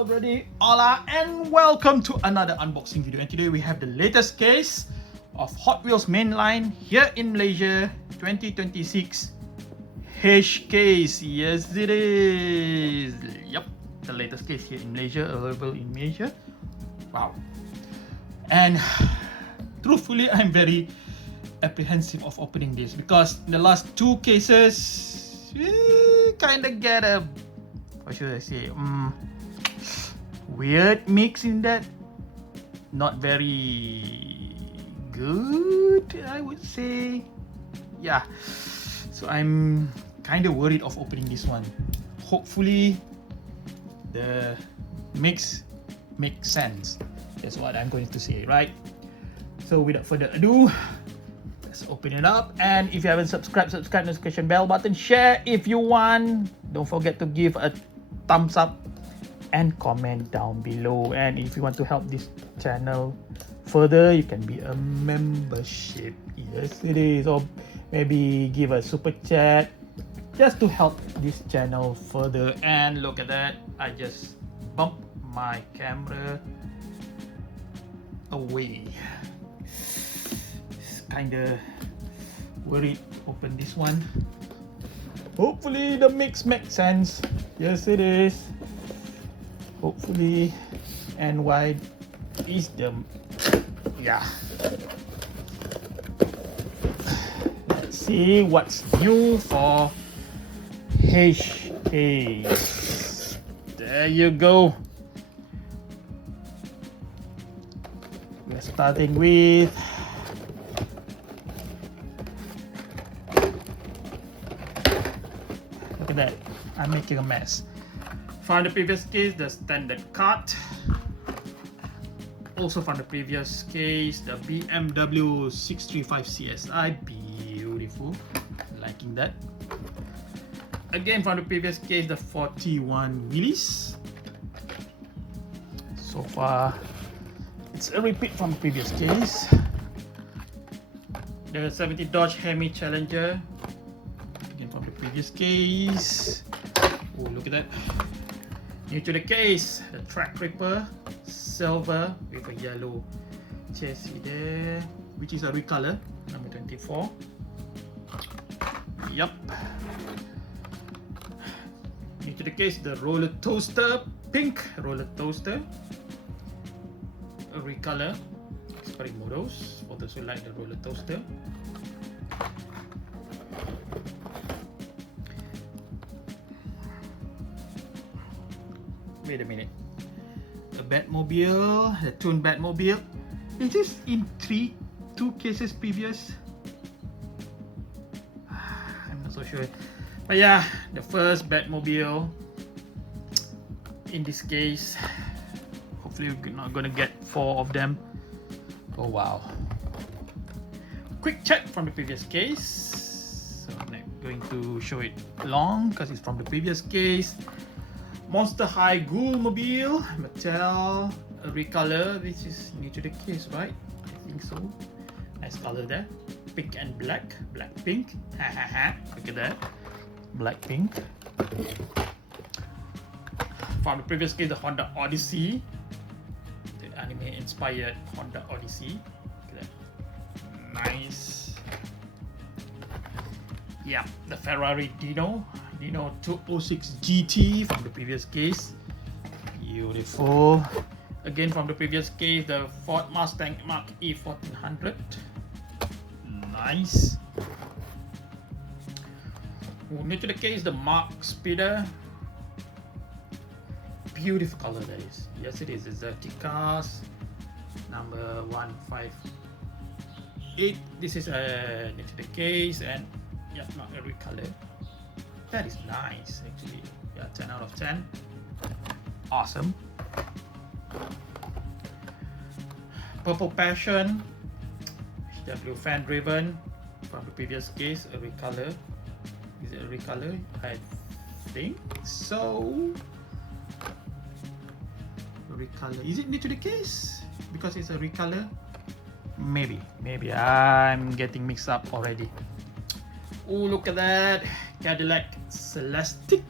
already. Hola and welcome to another unboxing video, and today we have the latest case of Hot Wheels mainline here in Malaysia 2026 H case. Yes it is. Yep, the latest case here in Malaysia, available in Malaysia. Wow. And truthfully, I'm very apprehensive of opening this because in the last two cases kind of get a, what should I say, weird mix in that. Not very good, I would say. Yeah, so I'm kind of worried of opening this one. Hopefully the mix makes sense. That's what I'm going to say, right? So without further ado, let's open it up. And if you haven't subscribed, notification bell button, share if you want. Don't forget to give a thumbs up and comment down below. And if you want to help this channel further, you can be a membership. Yes it is. Or maybe give a super chat just to help this channel further. And look at that, I just bumped my camera away. Kinda worried to open this one. Hopefully the mix makes sense. Yes it is. Hopefully. And why is the, yeah, let's see what's new for H case. There you go. We're starting with that. I'm making a mess. From the previous case, the standard card. Also from the previous case, the BMW 635 CSI. Beautiful. Liking that. Again from the previous case, the 41 wheelies. So far, it's a repeat from the previous case. The 70 Dodge Hemi Challenger. From the previous case. Oh, look at that. New to the case, the Track Ripper silver with a yellow chassis there, which is a recolor, number 24. Yup. New to the case, the Roller Toaster, pink Roller Toaster, a recolor, expiring models for those who like the Roller Toaster. Wait a minute. A Batmobile, the Toon Batmobile. Is this in two cases previous? I'm not so sure. But yeah, the first Batmobile in this case. Hopefully we're not gonna get 4 of them. Oh wow. Quick check from the previous case. So I'm not going to show it long because it's from the previous case. Monster High Ghoulmobile, Mattel, a recolor. This is new to the case, right? I think so. Nice color there. Pink and black. Black pink. Look at that. Black pink. From the previous case, the Honda Odyssey. The anime inspired Honda Odyssey. Look at that. Nice. Yeah, the Ferrari Dino 206 GT from the previous case. Beautiful. Again from the previous case, the Ford Mustang Mach-E 1400. Nice. New to the case, the Mark Speeder. Beautiful color that is. Yes it is. It's a T-Cars number 158. This is new to the case, and yeah, not every color. That is nice actually. Yeah, 10 out of 10. Awesome. Purple Passion, HW fan driven from the previous case, a recolor. Is it a recolor? I think so. Recolor. Is it new to the case? Because it's a recolor? Maybe I'm getting mixed up already. Oh, look at that. Cadillac Celestiq.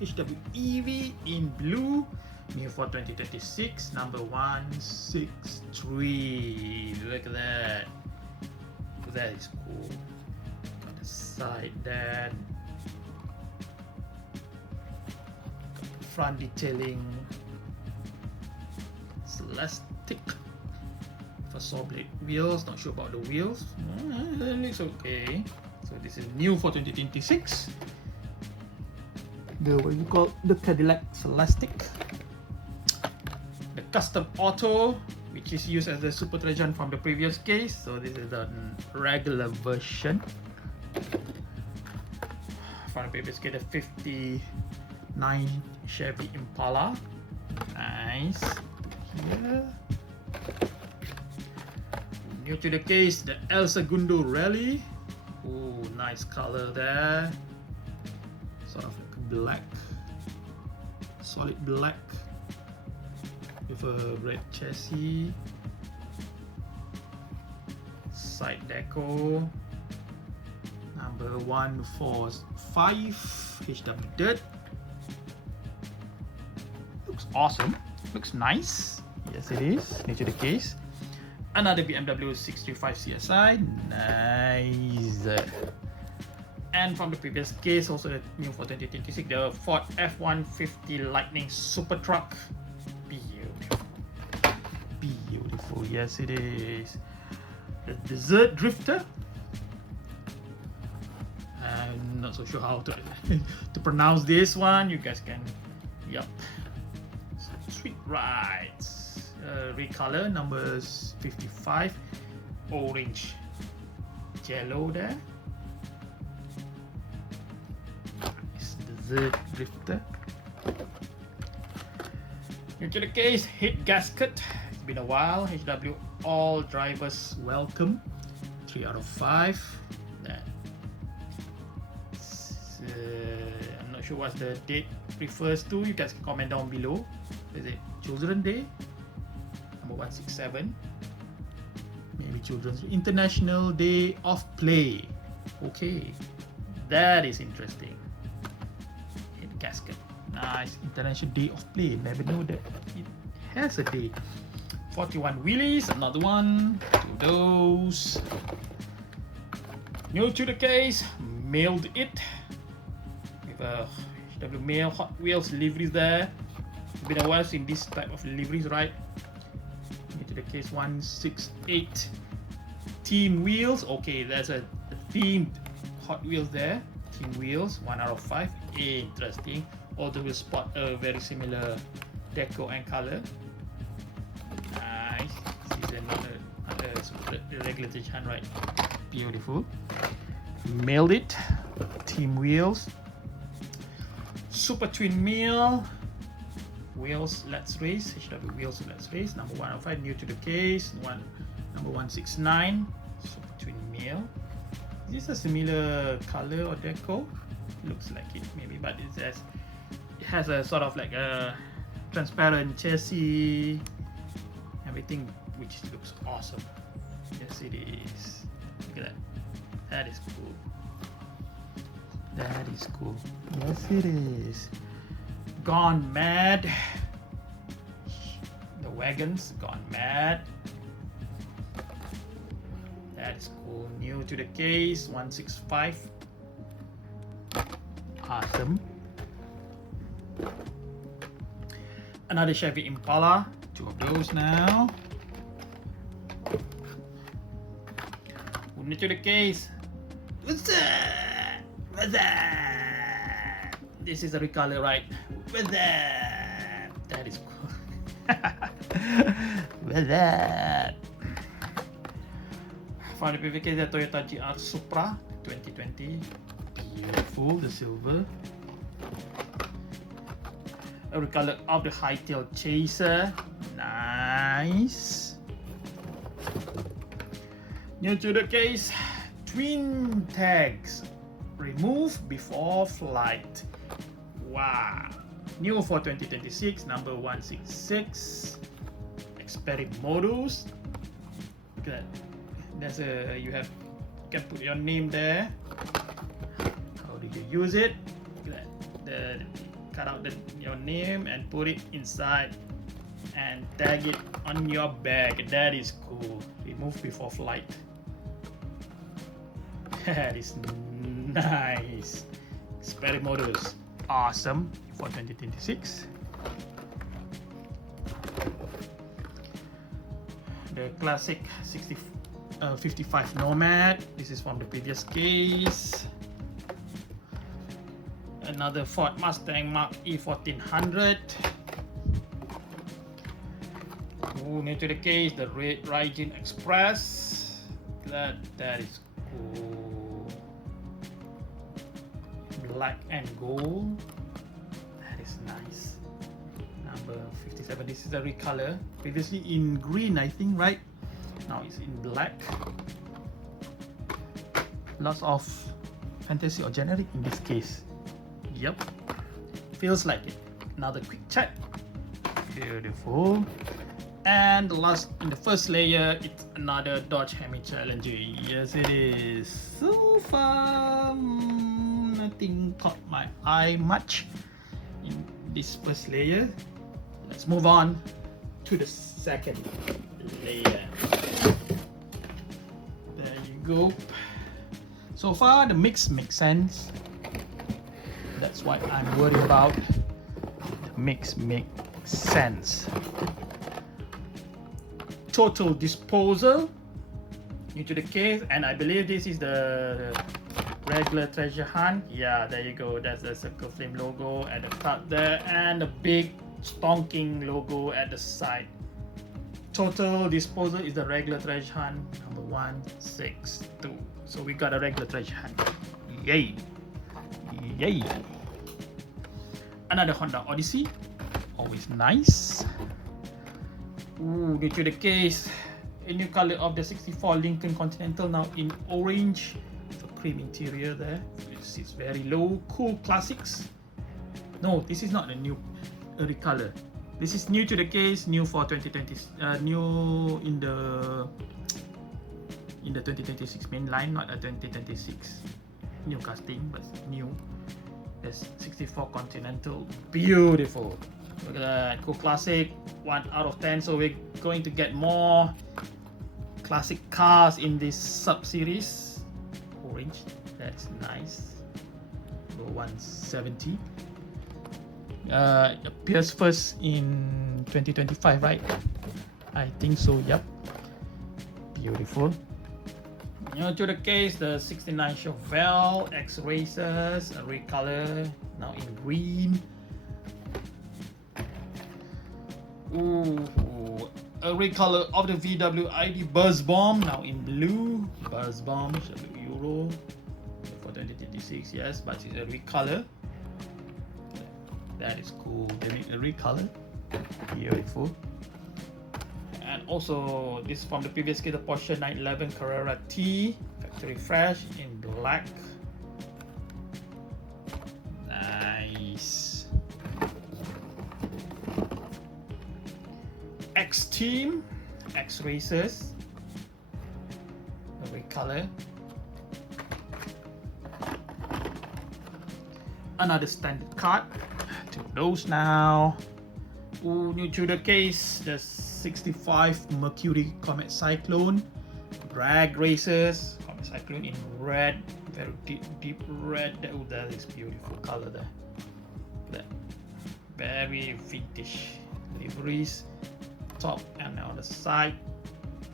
HWEV in blue, new for 2026, number 163. Look at that. That is cool. Got the side there. Front detailing. Celestic. For saw blade wheels. Not sure about the wheels. Looks okay. So this is new for 2026. The what you call the Cadillac Celestic. The custom auto, which is used as the Super Trajan from the previous case. So this is the regular version. From the previous case, the 59 Chevy Impala. Nice. Here. New to the case, the El Segundo Rally. Oh, nice color there. Sort of like black, solid black with a red chassis. Side deco. Number 145 HW Dirt. Looks awesome. Looks nice. Yes, it is. New to the case. Another BMW 635 CSI, nice. And from the previous case, also the new for 2026, the Ford F-150 Lightning Super Truck. Beautiful, beautiful. Yes, it is. The Desert Drifter. I'm not so sure how to to pronounce this one. You guys can, yup. Sweet rides. Recolor numbers 55, orange, yellow there. Nice. Desert Drifter. Into the case, head gasket. It's been a while. HW all drivers welcome. 3 out of 5. That. I'm not sure what the date refers to. You guys can comment down below. Is it Children's Day? Number 167. Maybe Children's International Day of Play. Okay, that is interesting. Head gasket. Nice. International Day of Play. Never know that it has a day. 41 wheelies. Another one. 2 of those. New to the case. Mailed it. With a HW Mail Hot Wheels liveries there. It's been a while since this type of liveries, right? Into the case 168 team wheels. Okay, there's a themed Hot Wheels there. Team wheels, 1 out of 5. Interesting. Although we'll spot a very similar deco and color. Nice. This is not a regular Trajan, right? Beautiful. Mailed it. Team wheels. Super twin mill. Wheels Let's Race, HW Wheels Let's Race, number 105, new to the case, number 169, Super Twin Mill. Is this a similar color or deco? Looks like it maybe, but it has a sort of like a transparent chassis, everything, which looks awesome. Yes, it is. Look at that. That is cool. That is cool. Yes, it is. Gone mad. The wagons gone mad. That's cool. New to the case, 165. Awesome. Another Chevy Impala. 2 of those now. New to the case. What's that? What's that? This is a recolor, right? With that, that is cool. With that, from the previous case, the Toyota GR Supra 2020, beautiful, the silver. A recolor of the Hightail Chaser, nice. New to the case, twin tags, remove before flight. Wow. New for 2026, number 166. Experiment modus. Look at that. There's a you can put your name there. How did you use it? Look at that. The cut out your name and put it inside and tag it on your bag. That is cool. Remove before flight. That is nice. Spirit models, awesome for 2026. The classic 55 Nomad. This is from the previous case. Another Ford Mustang Mark E 1400. New to the case, the Red Rising Express. That is cool. Black and gold. That is nice. Number 57. This is a recolor. Previously in green, I think, right? Now it's in black. Lots of fantasy or generic in this case. Yep, feels like it. Another quick check. Beautiful. And last, in the first layer, it's another Dodge Hemi Challenger. Yes, it is. So far, nothing caught my eye much in this first layer. Let's move on to the second layer. There you go. So far, the mix makes sense. That's what I'm worried about. The mix makes sense. Total disposal, new to the case, and I believe this is the regular treasure hunt. Yeah, there you go. That's the circle flame logo at the top there, and the big stonking logo at the side. Total disposal is the regular treasure hunt, number 162. So we got a regular treasure hunt. Yay! Yay! Another Honda Odyssey, always nice. Ooh, new to the case, a new color of the 64 Lincoln Continental, now in orange, with a cream interior there. It sits very low. Cool classics. No, this is not a new recolor. This is new to the case, new for 2020, new in the 2026 main line, not a 2026 new casting, but new. There's 64 Continental, beautiful. Look at that, cool classic, 1 out of 10. So we're going to get more classic cars in this sub-series. Orange, that's nice. Go 170. Appears first in 2025, right? I think so, yep. Beautiful. New to the case, the 69 Chevelle X Racers, a red color, now in green. Ooh, a red color of the VW ID Buzz Bomb, now in blue. Buzz Bomb, Euro for 2026, yes, but it's a red color. That is cool. They make a red color, beautiful. And also, this is from the previous case, the Porsche 911 Carrera T, factory fresh in black. Nice. X Team, X Racers, the red color. Another standard card. To those now. Ooh, new to the case, the 65 Mercury Comet Cyclone, drag racers, Comet Cyclone in red, very deep red. Oh, that is beautiful color there. That very vintage liveries, top and on the side,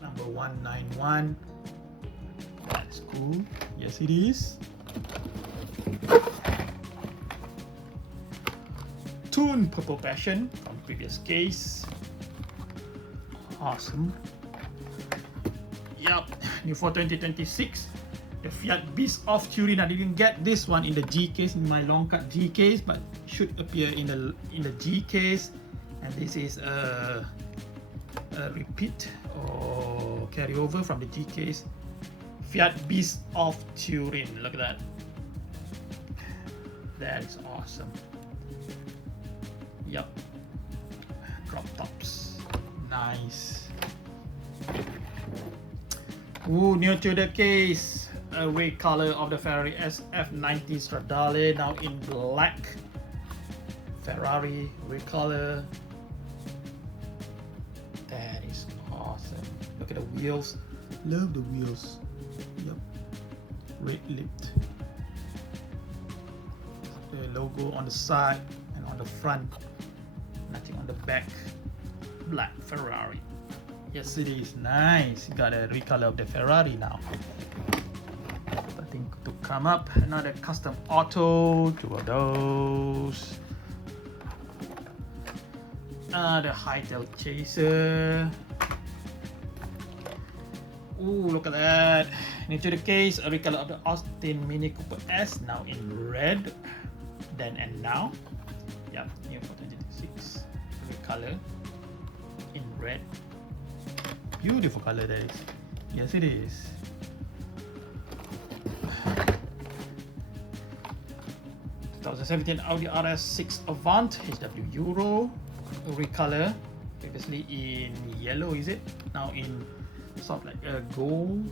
number 191. That's cool. Yes, it is. Tune Purple Passion from previous case. Awesome. Yup, new for 2026. The Fiat Beast of Turin. I didn't get this one in the G case, in my long cut G case, but should appear in the G case. And this is a repeat or carryover from the G case. Fiat Beast of Turin. Look at that. That is awesome. Yup. Drop tops. Nice. Ooh, new to the case. A red color of the Ferrari SF90 Stradale, now in black. Ferrari recolor. That is awesome. Look at the wheels. Love the wheels. Yep. Red lipped. The logo on the side and on the front. Nothing on the back. Black Ferrari. Yes, it is nice. You got a recolor of the Ferrari now. I think to come up, another custom auto, 2 of those. The hightail chaser. Ooh, look at that. Into the case, a recolor of the Austin Mini Cooper S, now in red. Then and now. Yep, new for 2026. Recolor in red. Beautiful color that is. Yes, it is. (2017) Audi RS6 Avant HW Euro recolor, previously in yellow, is it? Now in sort of like a gold,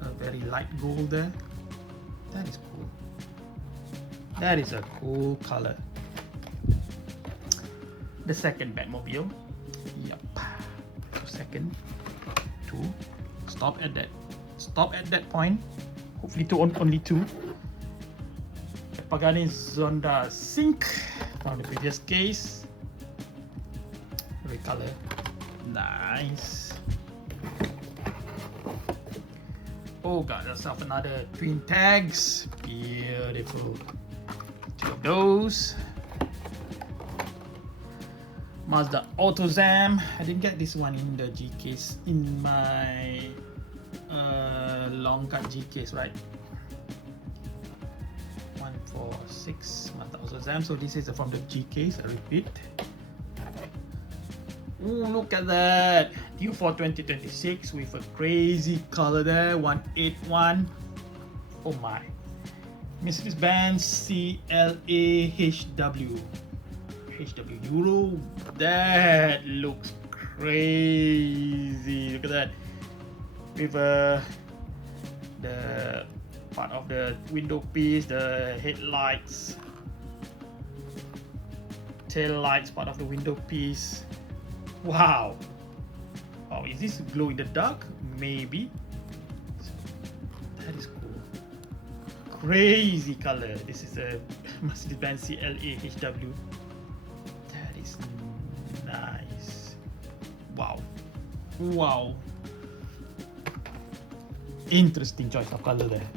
a very light gold there. That is cool. That is a cool color. The second Batmobile. Yup. Second. 2. Stop at that point. Hopefully only 2. Pagani Zonda Sync from the previous case. Recolor. Nice. Oh, got yourself another twin tags. Beautiful. 2 of those. Mazda AutoZam. I didn't get this one in the G case, in my long cut G case, right? 146 Mazda AutoZam. So this is from the G case. I repeat. Ooh, look at that! Due for 2026 with a crazy color there. 181. Oh my! Mercedes-Benz CLA HW Euro. That looks crazy. Look at that. With the part of the window piece, the headlights, tail lights, part of the window piece. Wow. Wow, is this glow in the dark? Maybe. That is cool. Crazy color. This is a Mercedes-Benz CLA HW. That is nice. Wow. Wow. Interesting choice of color there.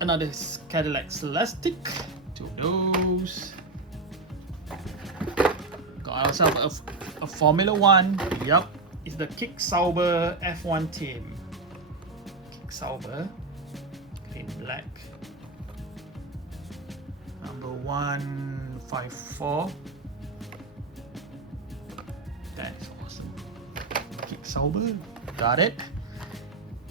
Another Cadillac Celestiq. 2 of those. Got ourselves a Formula 1. Yup. It's the Kick Sauber F1 team. Kick Sauber. In black. Number 154. That is awesome. Kick Sauber. Got it.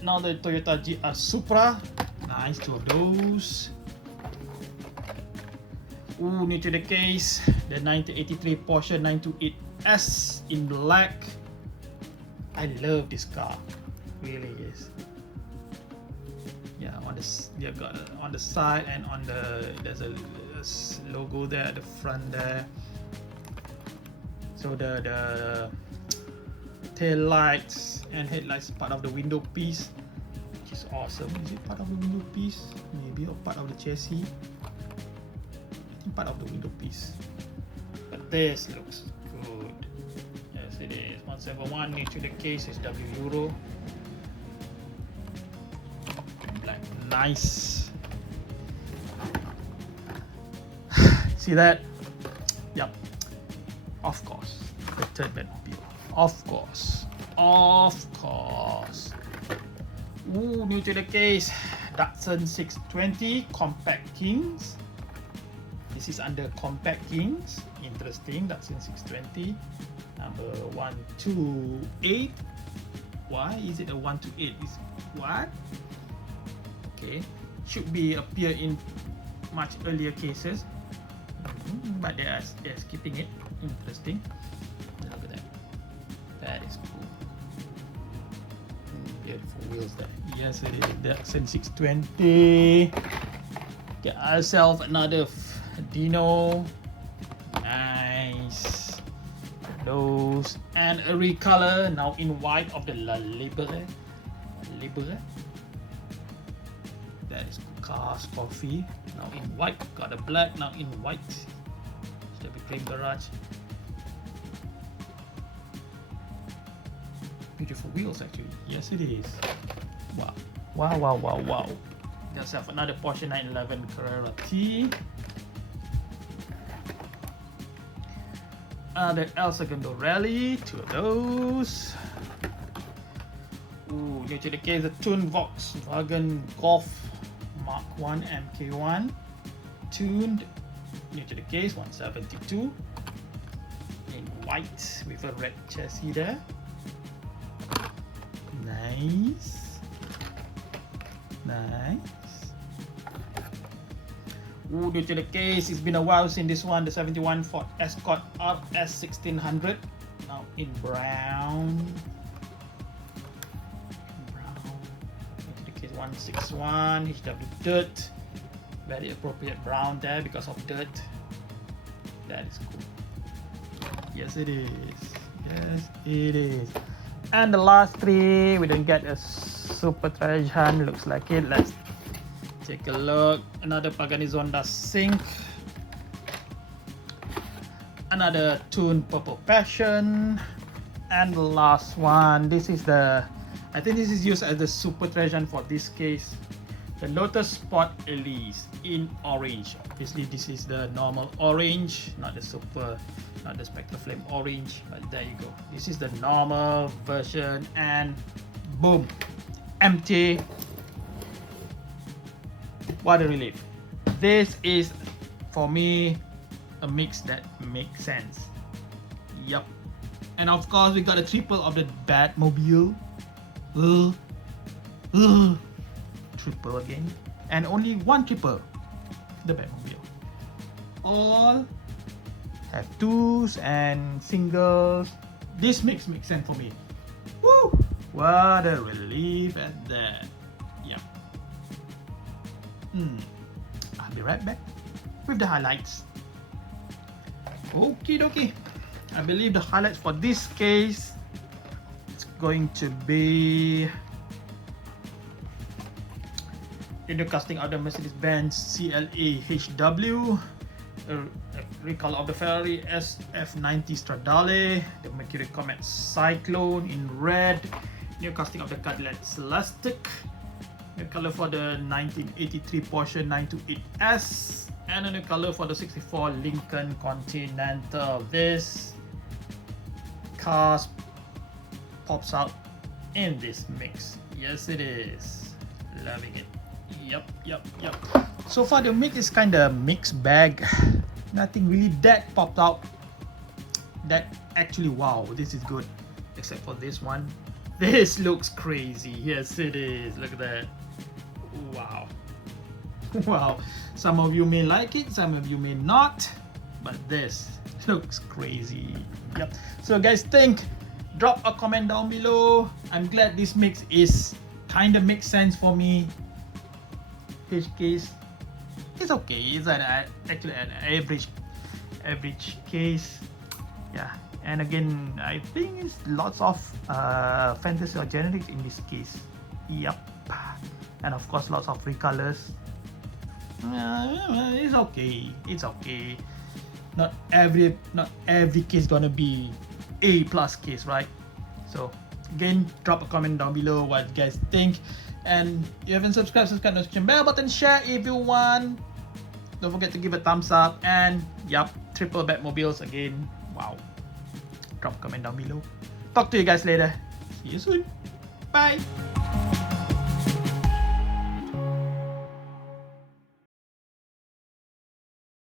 Now the Toyota GR Supra. Nice, 2 of those. Ooh, new to the case. The 1983 Porsche 928S in black. I love this car. Really is. Yeah, on the side and on the there's a logo there at the front there. So the tail lights and headlights part of the window piece, which is awesome. Is it part of the window piece? Maybe, or part of the chassis? I think part of the window piece. But this looks good. Yes, it is. 171 new to the case, HW Euro. Black, nice. See that? Yep. Of course, the third Batmobile. Of course. Ooh, new to the case. Datsun 620 Compact Kings. This is under Compact Kings. Interesting. Datsun 620. Number 128. Why is it a 128? Is what? Okay. Should be appear in much earlier cases. But they're skipping it. Interesting. Look at that. That is cool. Beautiful wheels there. Yes, it is. Datsun 620. Get ourselves another Dino. Nice. Those. And a recolor now in white of the La Libre. That is Cars Coffee. Now in white. Got the black now in white. Should be Cream Garage. Beautiful wheels actually. Yes it is. Wow. Wow. Got yourself another Porsche 911 Carrera T. The El Segundo Rally, 2 of those. Ooh, new to the case, the tuned Volkswagen Golf Mark 1 MK1. Tuned, new to the case, 172. In white with a red chassis there. Nice. Ooh, due to the case, it's been a while since this one, the 71 Ford Escort RS 1600. Now in brown. Due to the case 161 HW dirt. Very appropriate brown there because of dirt. That is cool. Yes it is. And the last 3, we didn't get a super treasure, looks like it. Let's take a look. Another Pagani Zonda Sync. Another tuned Purple Passion. And the last one, this is the, I think this is used as the super treasure for this case. The Lotus Sport Elise in orange. Obviously this is the normal orange, not the super, not the Spectre Flame orange, but there you go. This is the normal version, and boom, empty. What a relief. This is, for me, a mix that makes sense. Yup. And of course, we got a triple of the Batmobile. Triple again. And only one triple, the Batmobile. All have 2s and singles. This makes sense for me. Woo! What a relief at that. Yep. I'll be right back with the highlights. Okie dokie. I believe the highlights for this case is going to be the casting of the Mercedes-Benz CLA HW, a recolor of the Ferrari SF90 Stradale, the Mercury Comet Cyclone in red, new casting of the Cadillac Celestiq, new color for the 1983 Porsche 928S, and a new color for the 64 Lincoln Continental. This car pops out in this mix. Yes it is. Loving it. Yep. So far the mix is kind of mixed bag. Nothing really that popped out that actually, wow, this is good, except for this one. This looks crazy. Yes it is. Look at that. Wow. Some of you may like it, some of you may not, but this looks crazy. Yep. So guys, drop a comment down below. I'm glad this mix is kind of makes sense for me. This case is okay. It's actually an average case. Yeah, and again, I think it's lots of fantasy or generics in this case. Yep, and of course lots of recolors. It's okay. Not every case gonna be A+ case, right? So again, drop a comment down below what you guys think. And if you haven't subscribed, notification bell button, share if you want. Don't forget to give a thumbs up. And yep, triple Batmobiles again. Wow. Drop a comment down below. Talk to you guys later. See you soon. Bye.